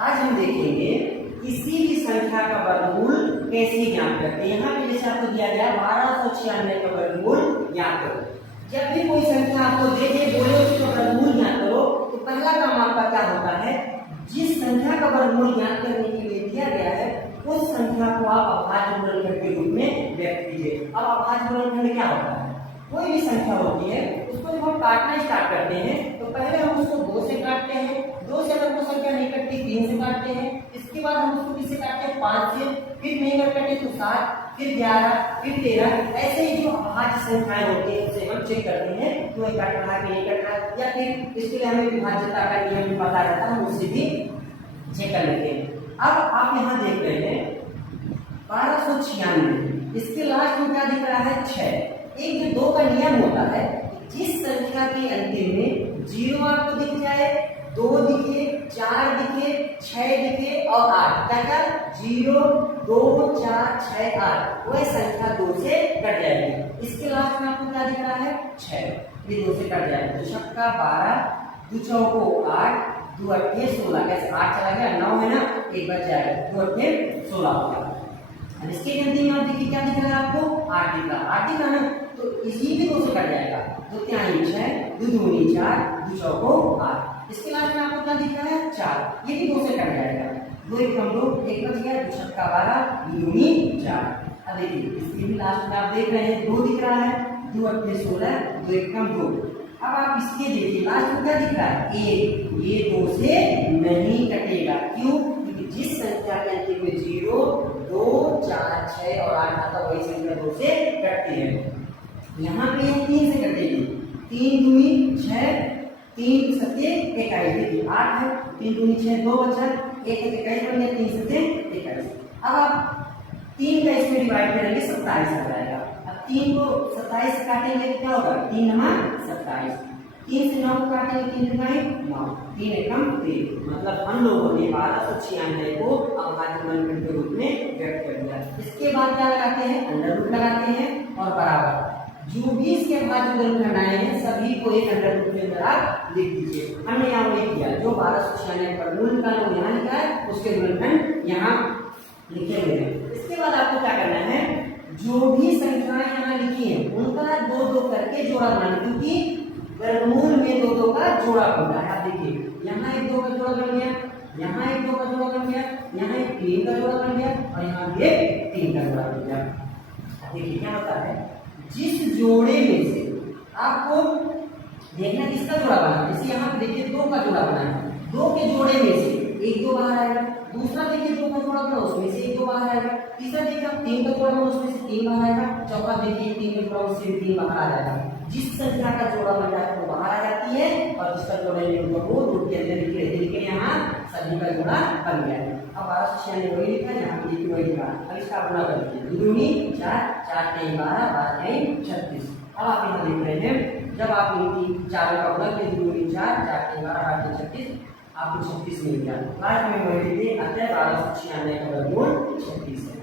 आज हम देखेंगे किसी भी संख्या का वर्गमूल कैसे ज्ञात करते हैं। यहाँ पे जैसे आपको दिया गया 1296 का वर्गमूल ज्ञात करो। जब भी कोई संख्या आपको दे दे बोले उसका वर्गमूल ज्ञात करो, तो पहला काम आपका क्या होता है, जिस संख्या का वर्गमूल ज्ञात करने के लिए दिया गया है उस संख्या को आप अभाज्य गुणनखंड के रूप में व्यक्त कीजिए। अब अभाज्य गुणनखंड क्या होता है, कोई भी संख्या होती है उसको जब हम काटना स्टार्ट करते हैं तो पहले हम उसको 2 से काटते हैं, 2 से अगर वो संख्या नहीं कटती 3 से काटते हैं, इसके बाद हम उसको किससे काटते हैं 5 से, फिर नहीं अगर कटे तो 7, फिर 11, फिर 13। ऐसे ही जो अभाज्य संख्याएं होती है उसे हम चेक करते हैं कि वह कट रहा है कि नहीं कट रहा है, या फिर इसके लिए हमें विभाज्यता का नियम भी पता रहता है, हम उससे भी चेक कर लेते हैं। अब आप यहाँ देख रहे हैं 1296, इसके लास्ट में क्या दिख रहा है 6। एक जो 2 का नियम होता है, जिस संख्या के अंतिम में 0 आपको दिख जाए, 2 दिखे, 4 दिखे, 6 दिखे और 8, क्या क्या 0 2 4 6 8, वह संख्या 2 से कट जाएगी। इसके लास्ट में आपको क्या दिख रहा है 6, ये 2 से कट जाएगा। तो छक्का 12, 2 चौको 8, 2 अट्ठे 16, कैसे 8 चला गया 9 है ना, एक बच जाएगा, 2 अट्ठे 16 हो गया। अब इसके अंतिम में आप देखिए क्या दिख रहा है आपको 8 दिख रहा, 8 दिख रहा ना, तो इसी भी 2 से कट जाएगा। 2 3 6, 2 दूनी 4, 2 चौको 8। इसके लास्ट में आपको क्या दिख रहा है 4, ये भी 2 से कट जाएगा। 2 एक कम 2, एक बच गया, 2 छक्का 12, 2 दूनी 4। अब देखिए इसके भी लास्ट में आप देख रहे हैं 2 दिख रहा है, 2 अट्ठे 16, 2 एक कम 2। अब आप इसके देखिए लास्ट में क्या दिख रहा है 1, ये 2 से नहीं कटेगा। क्यों? क्योंकि जिस संख्या के अंतिम में 0 2 4 6 और 8 आता वही संख्या 2 से कटती है। यहाँ पे ये 3 से कटेगी, 3 दूनी 6, 3 सत्ते 21, देखिए 8 है, 3 दूनी 6, 2 बचा, 1 21 बन गया, 3 सत्ते 21। अब आप 3 का इसमें डिवाइड करेंगे 27 आ जाएगा। अब 3 को 27 से काटेंगे क्या होगा 3 9 27, 3 से 9 को काटेंगे 3 9, 3 एकम 3। मतलब हम लोगों ने 1296 को अभाज्य गुणनखंड के रूप में व्यक्त कर दिया। इसके बाद क्या लगाते हैं, अंडर रूट लगाते हैं और बराबर जो भी इसके अभाज्य गुणनखंड आए हैं सभी को एक अंडर रूट के अंदर आप लिख दीजिए। हमने यहाँ वही किया, जो 1296 पर मूल निकाला वो यहाँ लिखा है, उसके गुणनखंड यहाँ लिखे हुए हैं। इसके बाद आपको क्या करना है, जो भी संख्याएं यहाँ लिखी हैं उनका 2-2 करके जोड़ा बनाना, क्योंकि वर्गमूल में 2-2 का जोड़ा बनता है। आप देखिए यहाँ एक 2 का जोड़ा बन गया, यहाँ एक 2 का जोड़ा बन गया, यहाँ एक 3 का जोड़ा बन गया और यहाँ भी एक 3 का जोड़ा बन गया। देखिए क्या होता है, जिस जोड़े में से आपको देखना किसका जोड़ा बना है, जैसे यहाँ पे देखिए 2 का जोड़ा बना है, 2 के जोड़े में से 1 2 बाहर आएगा, दूसरा देखिए 2 का जोड़ा बना उसमें से 1 2 बाहर आएगा, तीसरा देखिए 3 का जोड़ा बना उसमें से 3 बाहर आएगा, चौथा देखिए 3 का जोड़ा उससे 3 बाहर आ जाएगा। जिस संख्या का जोड़ा बन जाता है वो बाहर आ जाती है और जिसका जोड़ा नहीं होता वो रूट के अंदर लिख लेते हैं। लेकिन यहाँ सभी का जोड़ा बन गया है। अब 1296 वही लिखा है, यहाँ पे देखिए वही लिखा। अब इसका गुणा कर दीजिए, 2 दूनी 4, 4 3 12, 12 3 36। अब आप यहाँ देख रहे हैं जब आप इनकी चारों का गुणा किए 2 दूनी 4, 4 3 12, 8 3 36, आपको 36 मिल गया। लास्ट में वही लिखिए, अतः 1296 का वर्गमूल 36 है।